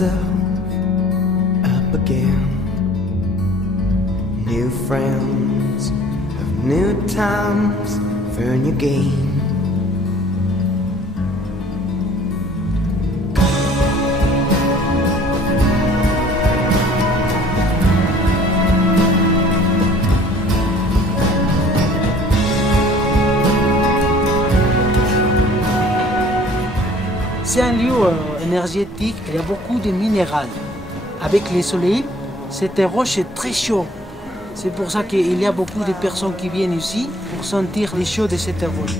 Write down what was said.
yourself up again. New friends of new times for a new game. C'est un lieu énergétique, il y a beaucoup de minéraux. Avec le soleil, cette roche est très chaude. C'est pour ça qu'il y a beaucoup de personnes qui viennent ici pour sentir les chaud de cette roche.